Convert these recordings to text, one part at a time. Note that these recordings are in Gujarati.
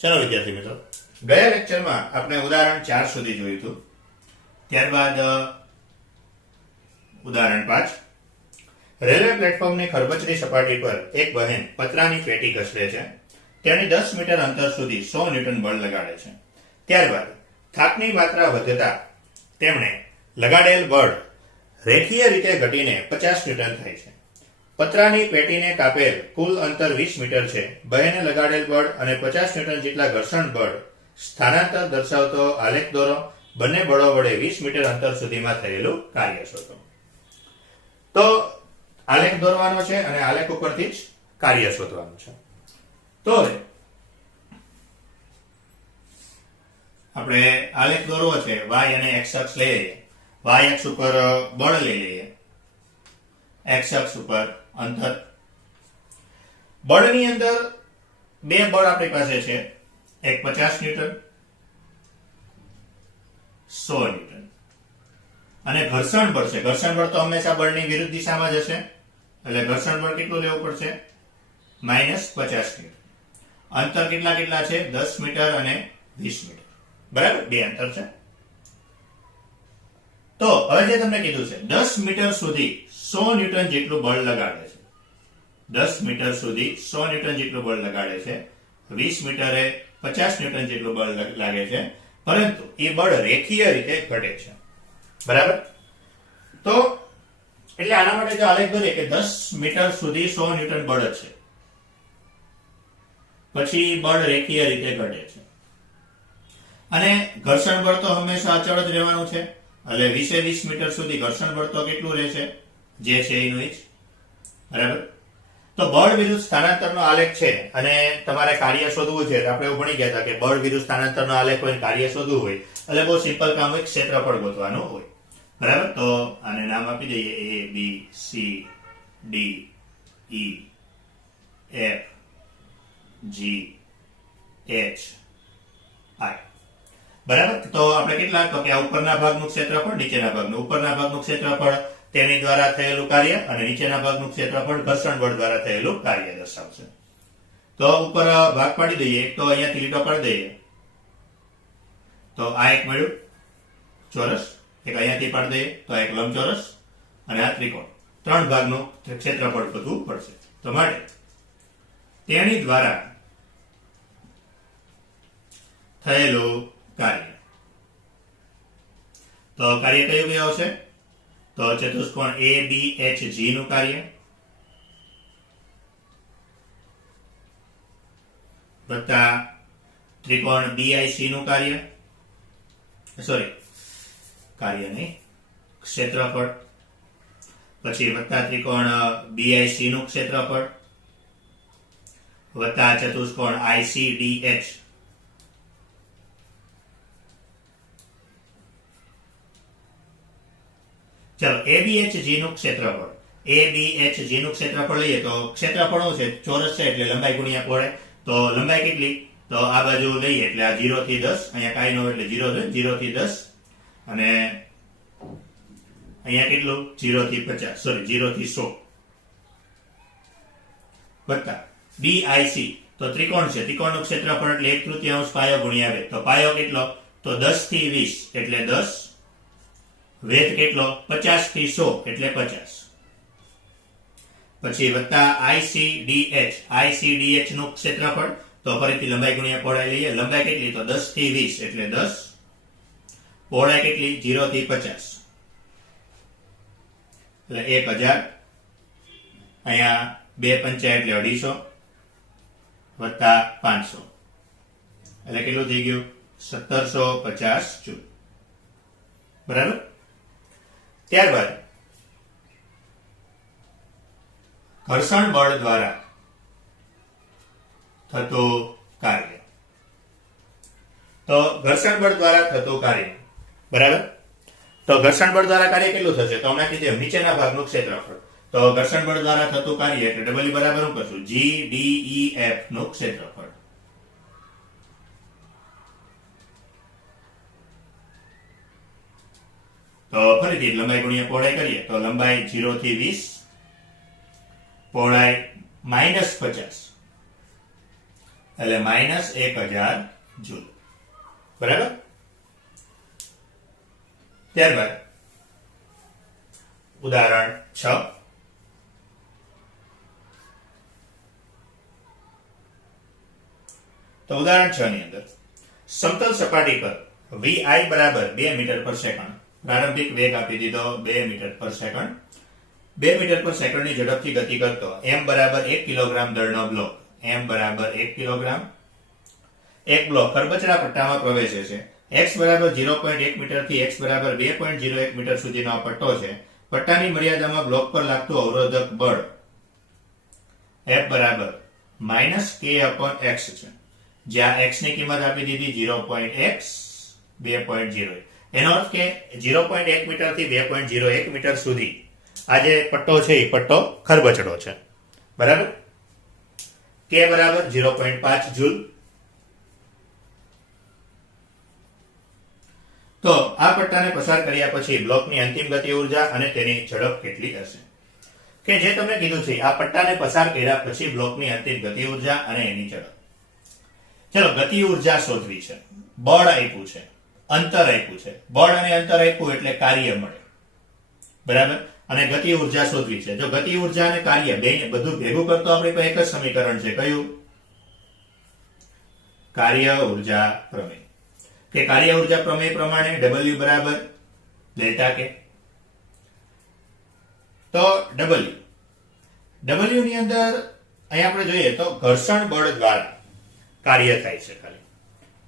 ચલો વિદ્યાર્થી મિત્રો, ગયા લેક્ચરમાં આપણે ઉદાહરણ 4 સુધી જોયું હતું. ત્યારબાદ ઉદાહરણ 5. રેલવે પ્લેટફોર્મની ખરબચડી સપાટી પર એક બહેન પતરાની પેટી ઘસડે છે. તેણે 10 મીટર અંતર સુધી 100 ન્યૂટન બળ લગાડે છે. ત્યારબાદ થાકની માત્રા વધતા તેમણે લગાડેલ બળ રેખીય રીતે ઘટીને 50 ન્યૂટન થાય છે. પતરાની પેટીને કાપેલ કુલ અંતર 20 મીટર છે. બહેને લગાડેલ બળ અને 50 ન્યૂટન જેટલા ઘર્ષણ બળ સ્થાનાંતર દર્શાવતો આલેખ દોરો. બંને બળો વડે 20 મીટર અંતર સુધીમાં થયેલું કાર્ય શોધો. તો આલેખ દોરવાનો છે અને આલેખ ઉપરથી જ કાર્ય શોધવાનું છે. તો હવે આપણે આલેખ દોરવો છે. y અને x અક્ષ લઈ લઈએ. y અક્ષ ઉપર બળ લઈ લઈએ, x અક્ષ ઉપર અંતર. બળની અંદર બે બળ આપણી પાસે છે, એક 50 ન્યૂટન, 100 ન્યૂટન. અને ઘર્ષણ બળ છે. ઘર્ષણ બળ તો હંમેશા બળની વિરુદ્ધ દિશામાં જ હશે, એટલે ઘર્ષણ બળ કેટલું લેવું પડશે? -50 ન્યૂટન. અંતર કેટલા છે? 10 મીટર અને 20 મીટર. બરાબર, બે અંતર છે. તો હવે જે તમને કીધું છે 10 મીટર સુધી 100 ન્યૂટન જેટલું બળ લગાડે છે. 10 મીટર સુધી 100 ન્યૂટન જેટલું બળ લગાડે છે. 20 મીટરે 50 ન્યૂટન જેટલું બળ લાગે છે. પરંતુ એ બળ રેખીય રીતે ઘટે છે. બરાબર. તો એટલે આના માટે જો આલેખ દોરીએ કે 10 મીટર સુધી 100 ન્યૂટન બળ છે, પછી બળ રેખીય રીતે ઘટે છે. અને ઘર્ષણ બળ તો હંમેશા અચળ જ રહેવાનું છે, એટલે 20 મીટર સુધી ઘર્ષણ બળ તો કેટલું રહેશે? જે છે એનું જ. બરાબર. તો બળ વિરુદ્ધ સ્થાનાંતરનો આલેખ છે અને તમારે કાર્ય શોધવું છે. આપણે એવું ભણી ગયા હતા કે બળ વિરુદ્ધ સ્થાનાંતરનો આલેખ હોય, કાર્ય શોધવું હોય એટલે બહુ સિમ્પલ કામ હોય, ક્ષેત્રફળ ગોતવાનું હોય. બરાબર. તો આને નામ આપી દઈએ A B C D E F G H I. બરાબર. તો આપણે કેટલા, તો કે આ ઉપરના ભાગનું ક્ષેત્રફળ, નીચેના ભાગનું. ઉપરના ભાગનું ક્ષેત્રફળ તેની દ્વારા થયેલું કાર્ય અને નીચેના ભાગનું ક્ષેત્રફળ ઘર્ષણ બળ દ્વારા થયેલું કાર્ય દર્શાવશે. તો ઉપર ભાગ પાડી દઈએ. એક તો અહીંયાથી લીટો પાડી દઈએ, તો આ એક મળ્યું ચોરસ. એક અહીંયાથી પાડી દઈએ તો આ એક લંબચોરસ અને આ ત્રિકોણ. 3 ભાગનું ક્ષેત્રફળ બધું પડશે. તો માટે તેની દ્વારા થયેલું કાર્ય. તો કાર્ય કયું કયું આવશે? તો ચતુષ્કોણ ABHG નું કાર્ય વત્તા ત્રિકોણ BIC નું કાર્ય, કાર્ય નહીં, ક્ષેત્રફળ. પછી વત્તા ત્રિકોણ BIC નું ક્ષેત્રફળ વત્તા ચતુષ્કોણ ICDH. ચલો ABHG નું ક્ષેત્રફળ. ABHG નું ક્ષેત્રફળ લઈએ તો ક્ષેત્રફળ શું છે? ચોરસ છે એટલે લંબાઈ ગુણ્યા પહોળાઈ. તો લંબાઈ કેટલી? તો આ બાજુ લઈએ એટલે આ 0 થી 10, અહીંયા કાંઈ ન હોય એટલે 0 છે, 0 થી 10 અને અહીંયા કેટલું? 0 થી 50, 0 થી 100 વત્તા BIC. તો ત્રિકોણ છે, ત્રિકોણનું ક્ષેત્રફળ એટલે 1/3 પાયો ગુણ્યા 2. તો પાયો કેટલો? તો 10 થી 20 એટલે 10. વેધ કેટલો? 50 થી 100 એટલે 50. પછી વત્તા ICDH. ICDH નું ક્ષેત્રફળ તો ફરીથી લંબાઈ ગુણ્યા પહોળાઈ લઈએ. લંબાઈ કેટલી? તો 10 થી 20 એટલે 10. પહોળાઈ કેટલી? 0 થી 50 એટલે 1000. અહીંયા 2 પંચા એટલે 250 વત્તા 500 એટલે કેટલું થઈ ગયું? 1750 જૂલ. બરાબર. ત્યારબાદ ઘર્ષણ બળ દ્વારા થતું કાર્ય. તો ઘર્ષણ બળ દ્વારા થતું કાર્ય. બરાબર. તો ઘર્ષણ બળ દ્વારા કાર્ય કેટલું થશે? તો હમણાં કીધું નીચેના ભાગનું ક્ષેત્રફળ. તો ઘર્ષણ બળ દ્વારા થતું કાર્ય એટલે ડબલ બરાબર શું કરશું? GDEF નું ક્ષેત્રફળ. તો ફરીથી લંબાઈ ગુણ્યા પહોળાઈ કરીએ તો લંબાઈ 0 થી 20, પહોળાઈ -50 એટલે -1000 જૂલ. બરાબર. ત્યારબાદ ઉદાહરણ 6. તો ઉદાહરણ 6 ની અંદર સમતલ સપાટી પર vi બરાબર 2 મીટર પર સેકન્ડ, પ્રારંભિક વેગ આપી દીધો 2 મીટર પર સેકન્ડ, 2 મીટર પર સેકન્ડની ઝડપથી ગતિ કરતો m બરાબર 1 કિલોગ્રામ દળનો બ્લોક, m બરાબર 1 કિલોગ્રામ, એક બ્લોક ખરબચડા પટ્ટામાં પ્રવેશે છે. x બરાબર 0.1 મીટર થી x બરાબર 2.01 મીટર સુધીનો આ પટ્ટો છે. પટ્ટાની મર્યાદામાં બ્લોક પર લાગતું અવરોધક બળ F બરાબર -k/x છે, જ્યાં x ની કિંમત આપી દીધી 0.x 2.01. એનો અર્થ કે 0.1 મીટર થી 2.01 મીટર સુધી આ જે પટ્ટો છે એ પટ્ટો ખરબચડો છે. બરાબર. k બરાબર 0.5 જૂલ. તો આ પટ્ટાને પસાર કર્યા પછી બ્લોકની અંતિમ ગતિ ઉર્જા અને તેની ઝડપ કેટલી હશે? કે જે તમે કીધું છે આ પટ્ટાને પસાર કર્યા પછી બ્લોકની અંતિમ ગતિ ઉર્જા અને એની ઝડપ. ચલો, ગતિ ઉર્જા શોધવી છે, બળ આપ્યું છે, અંતર આપ્યું છે. બળ અને અંતર આપ્યું એટલે કાર્ય મળે. બરાબર. અને ગતિ ઉર્જા શોધવી છે. જો ગતિ ઉર્જા અને કાર્ય બેને બધું ભેગું કરતો આપણી પાસે એક જ સમીકરણ છે. કયું? કાર્ય ઉર્જા પ્રમેય. કે કાર્ય ઉર્જા પ્રમેય પ્રમાણે W બરાબર ડેલ્ટા કે. તો W ની અંદર અહીં આપણે જોઈએ તો ઘર્ષણ બળ દ્વારા કાર્ય થાય છે ખાલી.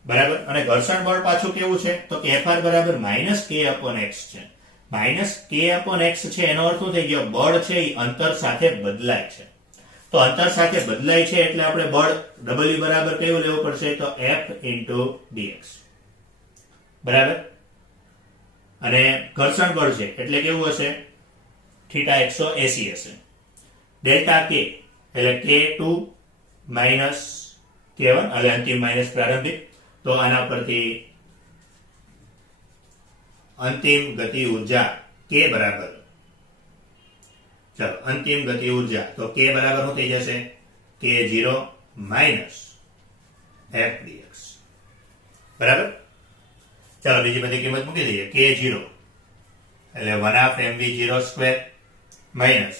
બરાબર. અને ઘર્ષણ બળ પાછું કેવું છે? તો કે Fr બરાબર -k/x છે. -k/x છે એનો અર્થ શું થઈ ગયો? બળ છે એ અંતર સાથે બદલાય છે. તો અંતર સાથે બદલાય છે એટલે આપણે બળ W બરાબર કયું લેવું પડશે? તો F × dx. બરાબર. અને ઘર્ષણ બળ છે એટલે કેવું હશે? θ 180 હશે. ડેલ્ટા k એટલે k2 - k1 એટલે અંતિમ માઇનસ પ્રારંભિક. તો આના પરથી અંતિમ ગતિ ઉર્જા k બરાબર, ચલો અંતિમ ગતિ ઉર્જા તો k બરાબર શું થઈ જશે? k0 - f dx. બરાબર. ચાલો બીજી બધી કિંમત મૂકી દઈએ. k0 એટલે 1/mv02 માઇનસ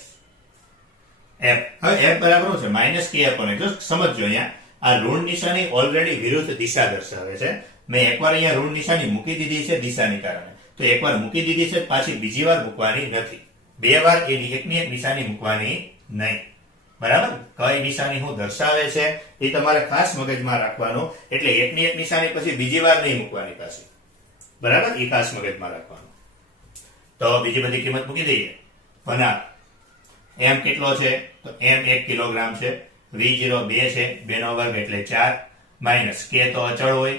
f. હવે f બરાબર શું છે? -k/x. જો સમજજો, અહીંયા આ ઋણ નિશાની ઓલરેડી વિરુદ્ધ દિશા દર્શાવે છે. મેં એકવાર અહીંયા ઋણ નિશાની મૂકી દીધી છે દિશાને કારણે, તો એકવાર મૂકી દીધી છે પાછી બીજી વાર મૂકવાની નથી. બે વાર એકની એક નિશાની મૂકવાની નહીં. બરાબર. કઈ નિશાની હું દર્શાવે છે એ તમારે ખાસ મગજમાં રાખવાનું. એટલે એકની એક નિશાની પછી બીજી વાર નહીં મૂકવાની પાછી. બરાબર. એ ખાસ મગજમાં રાખવાનું. તો બીજી બધી કિંમત મૂકી દઈએ. વનાર m કેટલો છે? તો m 1 કિલોગ્રામ છે. v0 2 છે, 2 નો વર્ગ એટલે 4 માઇનસ k તો અચળ હોય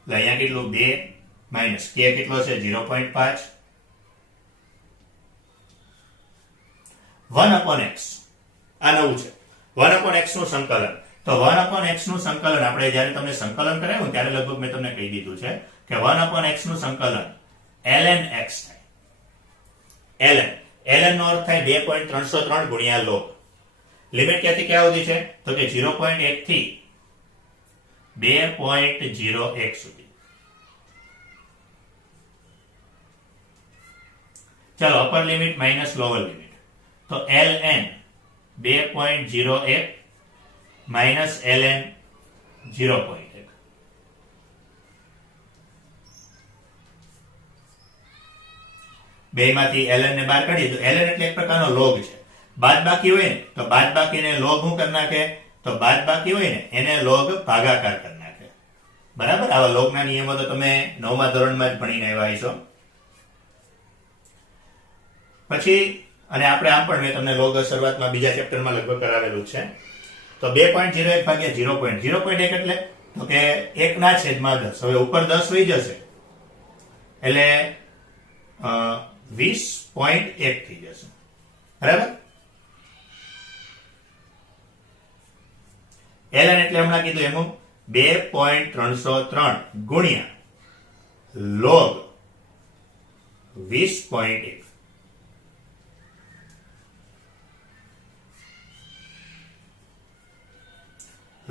એટલે અહીંયા કેટલું? 2 માઇનસ k કેટલો છે? 0.5. 1/x આ નવું છે. 1/x નું સંકલન. તો 1/x નું સંકલન આપણે જ્યારે તમને સંકલન કરાવ્યું ત્યારે લગભગ મેં તમને કહી દીધું છે કે 1/x નું સંકલન ln x થાય. ln નો અર્થ થાય 2.303 ગુણ્યા log. લિમિટ ક્યાંથી ક્યાં સુધી છે? તો કે 0.1 થી 2.01 સુધી. ચાલો upper limit minus lower limit. તો ln 2.01 માઇનસ ln 0.1. બે માંથી ln ને બહાર કાઢીએ તો ln એટલે એક પ્રકારનો લોગ છે. બાદબાકી હોય ને તો બાદબાકીને લોગ શું કરી નાખે? તો બાદબાકી હોય ને એને લોગ ભાગાકાર કરી નાખે. બરાબર. આવા લોગના નિયમો તો તમે 9મા ધોરણમાં જ ભણીને આવ્યા છો. પછી અને આપણે આમ પણ મેં તમને લોગ શરૂઆતમાં બીજા ચેપ્ટરમાં લગભગ કરાવેલું છે. તો 2.01 ભાગ્યા 0.1 એટલે તો કે 1/10. હવે ઉપર 10 વહી જશે એટલે 20.1 થઈ જશે. બરાબર. ln એટલે હમણાં કીધું એમ 2.303 ગુણ્યા log 20.1.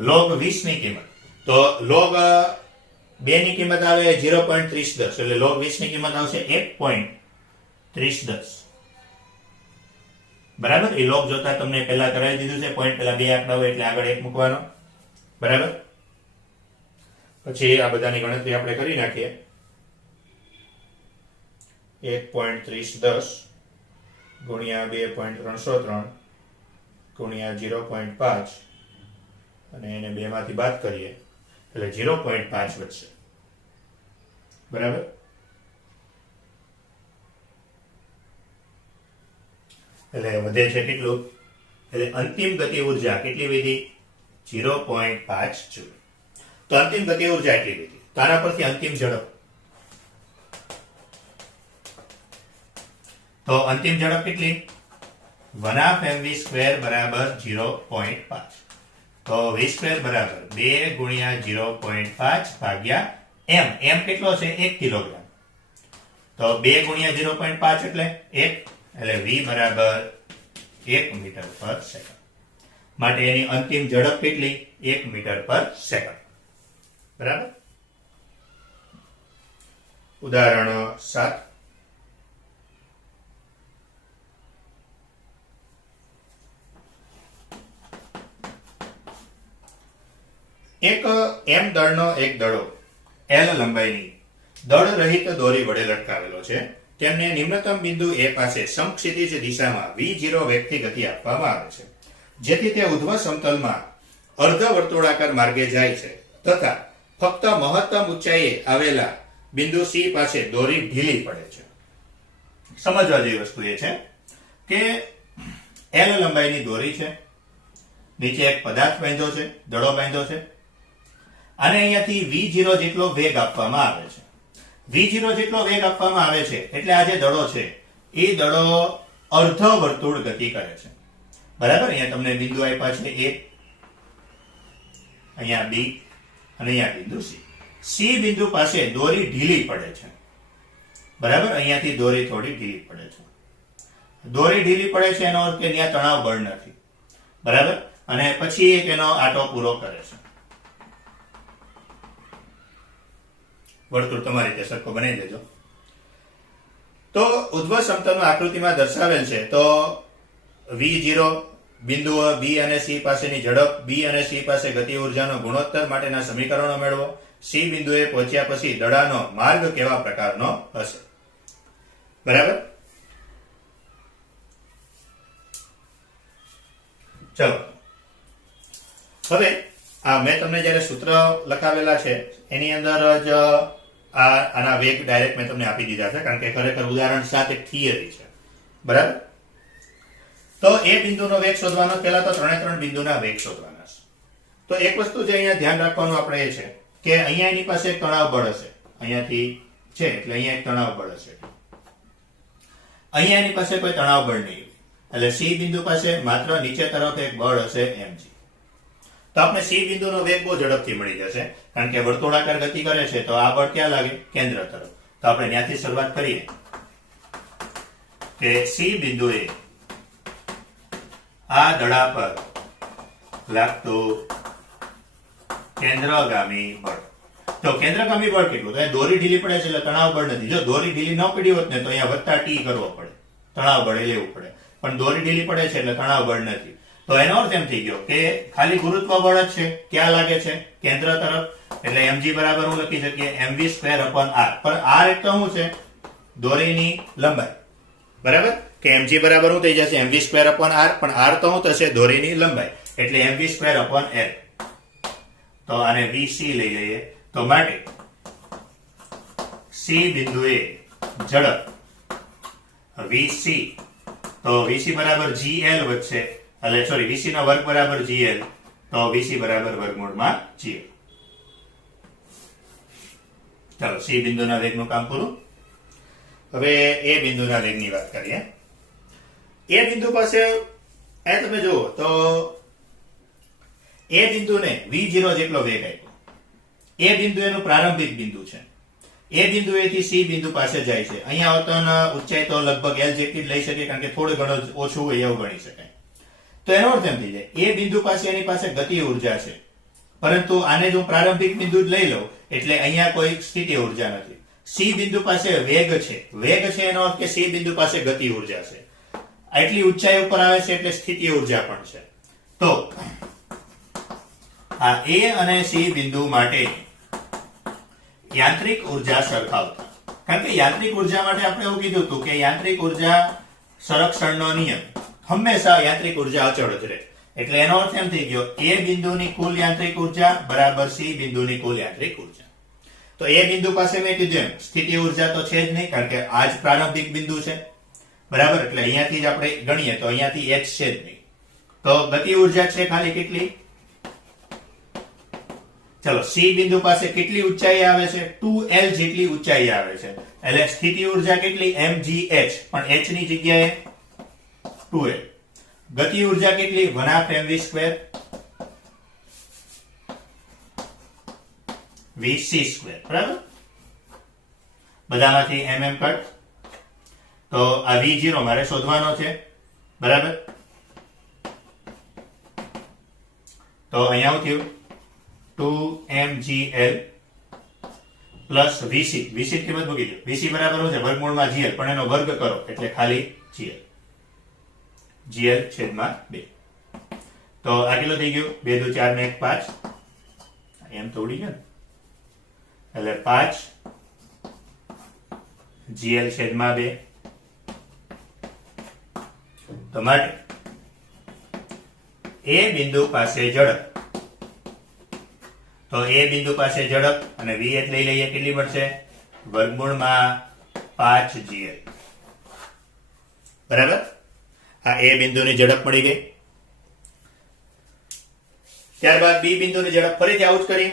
log 20 ની કિંમત. તો log 2 ની કિંમત આવે 0.3010 એટલે log 20 ની કિંમત આવશે 1.3010. બરાબર? એ log જોતા તમને પહેલા કરાવી દીધું છે. પોઈન્ટ પહેલા બે આંકડા હોય એટલે આગળ 1 મૂકવાનો. બરાબર? પછી આ બધાની ગણતરી આપણે કરી નાખીએ. 1.3010 ગુણ્યા 2.303 ગુણ્યા 0.5 અને એને 2 માંથી બાદ કરીએ એટલે 0.5 વધશે. બરાબર? એટલે વધે છે કેટલું? એટલે અંતિમ ગતિ ઉર્જા કેટલી વધી? 0.5 જૂલ. તો અંતિમ ગતિ ઉર્જા એટલી વધી. તો આના પરથી અંતિમ ઝડપ, તો અંતિમ ઝડપ કેટલી? 1/mv² બરાબર 0.5. તો v² બરાબર 2 ગુણ્યા 0.5 ભાગ્યા m. m કેટલો છે? 1 કિલોગ્રામ. તો 2 ગુણ્યા 0.5 એટલે 1 એટલે v બરાબર 1 મીટર પર સેકન્ડ. માટે એની અંતિમ ઝડપ કેટલી? 1 મીટર પર સેકન્ડ. બરાબર? ઉદાહરણ 7. એક m દળનો એક દડો L લંબાઈની દળ રહિત દોરી વડે લટકાવેલો છે. તેમને નિમ્નતમ બિંદુ A પાસે સમક્ષિતિજ દિશામાં v0 વેગથી ગતિ આપવામાં આવે છે, જેથી તે ઉધ્વ સમતલમાં અર્ધ વર્તુળાકાર માર્ગે જાય છે તથા ફક્ત મહત્તમ ઊંચાઈએ આવેલા બિંદુ C પાસે દોરી ઢીલી પડે છે. સમજવા જેવી વસ્તુ એ છે કે L લંબાઈની દોરી છે, નીચે એક પદાર્થ બાંધ્યો છે, દડો બાંધ્યો છે, અને અહીંયાથી v0 જેટલો વેગ આપવામાં આવે છે. v0 જેટલો વેગ આપવામાં આવે છે એટલે આ જે દડો છે એ દડો અર્ધ વર્તુળ ગતિ કરે છે. બરાબર? અહીંયા તમને બિંદુ આપ્યા છે A, અહીંયા B અને અહીંયા બિંદુ C. C બિંદુ પાસે દોરી ઢીલી પડે છે. બરાબર? અહીંયાથી દોરી થોડી ઢીલી પડે છે. દોરી ઢીલી પડે છે એનો અર્થ કે ત્યાં તણાવ બળ નથી. બરાબર? અને પછી એક એનો આટો પૂરો કરે છે. વર્તુળ તમારી રીતે સરખો બનાવી દેજો. તો ઉધ્વ સમતલમાં આકૃતિમાં દર્શાવેલ છે. તો v0 બિંદુઓ B અને C પાસેની ઝડપ, B અને C પાસે ગતિ ઉર્જાનો ગુણોત્તર માટેના સમીકરણો મેળવો. C બિંદુએ પહોંચ્યા પછી દડાનો માર્ગ કેવા પ્રકારનો હશે. બરાબર? ચલો હવે આ મેં તમને જ્યારે સૂત્ર લખાવેલા છે એની અંદર જ આના વેગ ડાયરેક્ટ મેં તમને આપી દીધા છે, કારણ કે ખરેખર ઉદાહરણ 7 એક થિયરી છે. બરાબર? તો એ બિંદુનો વેગ શોધવાનો, પહેલા તો ત્રણે બિંદુના વેગ શોધવાના છે. તો એક વસ્તુ જે અહીંયા ધ્યાન રાખવાનું આપણે એ છે કે અહીંયા એની પાસે એક તણાવ બળ હશે, અહીંયાથી છે એટલે અહીંયા એક તણાવ બળ હશે. અહીંયા એની પાસે કોઈ તણાવ બળ નહીં, એટલે C બિંદુ પાસે માત્ર નીચે તરફ એક બળ હશે mg. તો આપણે C બિંદુનો વેગ બહુ ઝડપથી મળી જશે, કારણ કે વર્તુળાકાર ગતિ કરે છે તો આ બળ ક્યાં લાગે? કેન્દ્ર તરફ. તો આપણે ત્યાંથી શરૂઆત કરીએ કે C બિંદુએ આ દડા પર લાગતું કેન્દ્રગામી બળ. તો કેન્દ્રગામી બળ કેટલું? તો દોરી ઢીલી પડે છે એટલે તણાવ બળ નથી. જો દોરી ઢીલી ન પડી હોત ને તો અહીંયા વત્તા T કરવો પડે, તણાવ બળ લેવું પડે. પણ દોરી ઢીલી પડે છે એટલે તણાવ બળ નથી. તો એનો અર્થ એમ થઈ ગયો કે ખાલી ગુરુત્વ બળ જ છે. ક્યાં લાગે છે? કેન્દ્ર તરફ. એટલે mg બરાબર હું લખી શકીએ mv² upon r. પર r એક તો શું છે? દોરીની લંબાઈ. બરાબર? કે mg બરાબર શું થઈ જશે? mv² upon r. પણ r તો શું થશે? દોરીની લંબાઈ. એટલે mv² upon l. તો આને vc લઈ લઈએ. તો માટે C બિંદુએ ઝડપ vc, તો vc બરાબર gl વધશે, એટલે સોરી vc નો વર્ગ બરાબર gl, તો vc બરાબર વર્ગમૂળમાં gl. ચાલો C બિંદુના વેગનું કામ પૂરું. હવે A બિંદુના વેગની વાત કરીએ. A બિંદુ પાસે અહીં તમે જુઓ તો A બિંદુને v0 જેટલો વેગ આપ્યો. A બિંદુ એનું પ્રારંભિક બિંદુ છે. A બિંદુએથી C બિંદુ પાસે જાય છે. અહીંયા આવતા ઊંચાઈ તો લગભગ L જેટલી જ લઈ શકે, કારણ કે થોડું ઘણું ઓછું હોય એવું ગણી શકાય. તો એનો અર્થ એમ થઈ જાય A બિંદુ પાસે એની પાસે ગતિ ઉર્જા છે પરંતુ આને જો પ્રારંભિક બિંદુ જ લઈ લઉં એટલે અહીંયા કોઈ સ્થિતિ ઉર્જા નથી. સી બિંદુ પાસે વેગ છે એનો અર્થ કે સી બિંદુ પાસે ગતિ ઉર્જા છે. આટલી ઊંચાઈ ઉપર આવે છે એટલે સ્થિતિ ઉર્જા પણ છે. તો આ એ અને સી બિંદુ માટે યાંત્રિક ઉર્જા સરખાવતા, કારણ કે યાંત્રિક ઉર્જા માટે આપણે એવું કીધું હતું કે યાંત્રિક ઉર્જા સંરક્ષણનો નિયમ હંમેશા યાંત્રિક ઉર્જા અચળ જ રહે. એટલે એનો અર્થ એમ થઈ ગયો એ બિંદુની કુલ યાંત્રિક ઉર્જા બરાબર સી બિંદુની કુલ યાંત્રિક ઉર્જા. તો એ બિંદુ પાસે મેં કીધું એમ સ્થિતિ ઉર્જા તો છે જ નહીં, કારણ કે આ જ પ્રારંભિક બિંદુ છે બરાબર. એટલે અહીંયાથી જ આપણે ગણીએ તો અહીંયાથી h છે જ નહીં. તો ગતિ ઉર્જા છે ખાલી કેટલી, ચલો સી બિંદુ પાસે કેટલી ઊંચાઈ આવે છે 2l જેટલી ઊંચાઈ આવે છે. એટલે સ્થિતિ ઉર્જા કેટલી mgh, પણ h ની જગ્યાએ 2l. ગતિ ઉર્જા કેટલી 1/2mv² vc², બરાબર. બધામાંથી mm કટ. તો આ v0 મારે શોધવાનો છે બરાબર. તો અહીંયા શું થયું 2mgl પ્લસ vc. vc કિંમત મૂકી દો. vc બરાબર શું છે વર્ગમૂળમાં gl, પણ એનો વર્ગ કરો એટલે ખાલી gl. gl છેદમાં 2. તો આ કેટલો થઈ ગયો 2 2 4 ને 1 5. એમ તો ઉડી ગયો ને, એટલે 5 gl છેદમાં 2. તો માટે એ બિંદુ પાસે ઝડપ, તો એ બિંદુ પાસે ઝડપ અને v એટલે લઈ લઈએ કેટલી મળશે વર્ગમૂળમાં 5gl બરાબર. આ એ બિંદુની ઝડપ મળી ગઈ. ત્યારબાદ બી બિંદુની ઝડપ ફરીથી આવું જ કરીએ.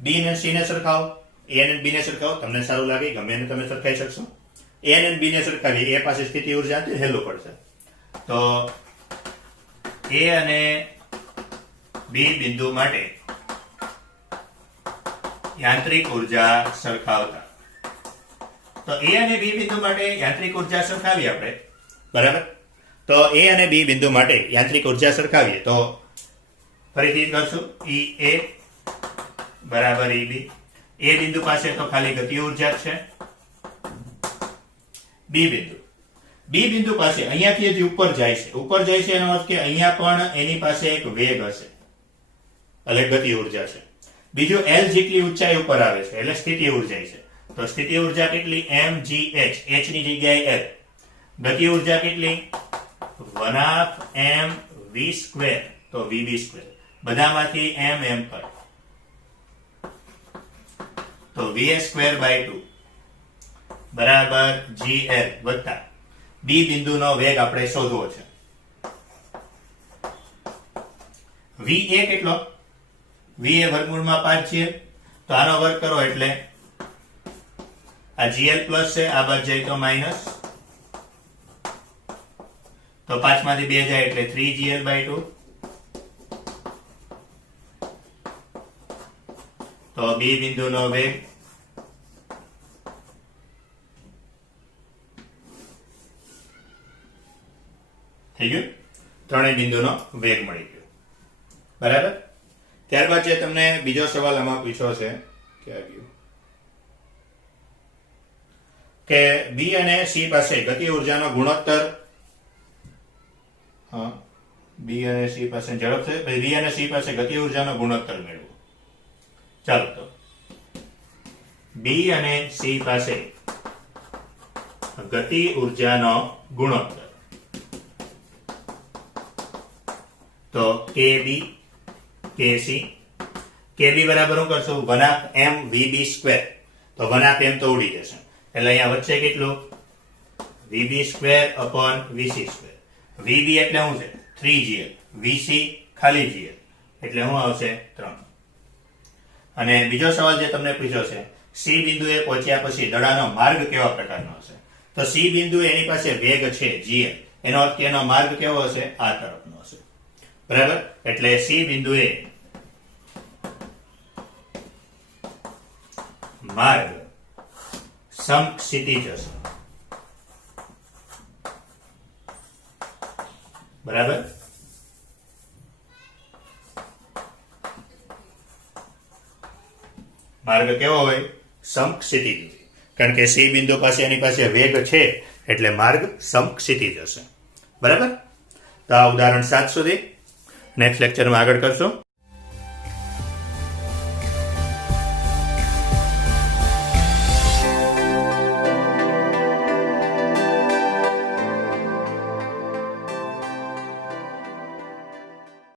બી ને સી ને સરખાવો, એ અને બી ને સરખાવો, તમને સારું લાગે ગમે એને તમે સરખાઈ શકશો. એ અને બી ને સરખાવીએ, એ પાસે સ્થિતિ ઉર્જા હતી હેલું પડશે. તો એ અને બી બિંદુ માટે યાંત્રિક ઉર્જા સરખાવતા. તો એ અને બી બિંદુ માટે યાંત્રિક ઉર્જા સરખાવીએ આપણે બરાબર. તો એ અને બી બિંદુ માટે યાંત્રિક ઉર્જા સરખાવીએ તો ફરીથી કરશું E a બરાબર E b. એ બિંદુ પાસે તો ખાલી ગતિ ઉર્જા જ છે. બી બિંદુ પાસે અહીંયાથી જ ઉપર જાય છે એનો અર્થ કે અહીંયા પણ એની પાસે એક વેગ હશે એટલે ગતિ ઉર્જા છે. બીજું l જેટલી ઊંચાઈ ઉપર આવે છે એટલે સ્થિતિ ઉર્જા છે. તો સ્થિતિ ઉર્જા કેટલી mgh, h ની જગ્યાએ l. ગતિ ઉર્જા કેટલી 1/mv², તો vb². બધામાંથી mm પર, તો va²/2 બરાબર gl વત્તા બી બિંદુનો વેગ આપણે શોધવો છે. v એ કેટલો, v એ વર્ગમૂળમાં 5gl. તો આનો વર્ગ કરો એટલે આ gl પ્લસ છે, આ બાદ જાય તો માઇનસ. તો 5 માંથી 2 જાય એટલે 3gl/2. તો બી બિંદુનો વેગ થઈ ગયું. ત્રણેય બિંદુનો વેગ મળી ગયો બરાબર. ત્યારબાદ જે તમને બીજો સવાલ આમાં પૂછ્યો છે કે બી અને સી પાસે ગતિ ઉર્જાનો ગુણોત્તર. હા, બી અને સી પાસે ઝડપ છે, બી અને સી પાસે ગતિ ઉર્જાનો ગુણોત્તર મેળવો. ચાલો, તો બી અને સી પાસે ગતિ ઉર્જાનો ગુણોત્તર. તો kb kc, kb બરાબર શું કરશું 1/mvb². તો 1/m તો ઉડી જશે એટલે અહીંયા વચ્ચે કેટલું vb²/vc². vb એટલે શું છે 3gl, vc ખાલી gl એટલે શું આવશે 3. અને બીજો સવાલ જે તમને પૂછ્યો છે સી બિંદુએ પહોંચ્યા પછી દડાનો માર્ગ કેવા પ્રકારનો હશે. તો સી બિંદુ એની પાસે વેગ છે gl, એનો અર્થ કે એનો માર્ગ કેવો હશે આ તરફનો હશે બરાબર. એટલે સી બિંદુએ માર્ગ સમક્ષિતિજ હશે બરાબર. માર્ગ કેવો હોય? સમક્ષિતિજ હોય. કારણ કે સી બિંદુ પાસે એની પાસે વેગ છે એટલે માર્ગ સમક્ષિતિજ હશે. બરાબર? તો આ ઉદાહરણ 7 સુધી નેક્સ્ટ લેક્ચરમાં આગળ કરશું.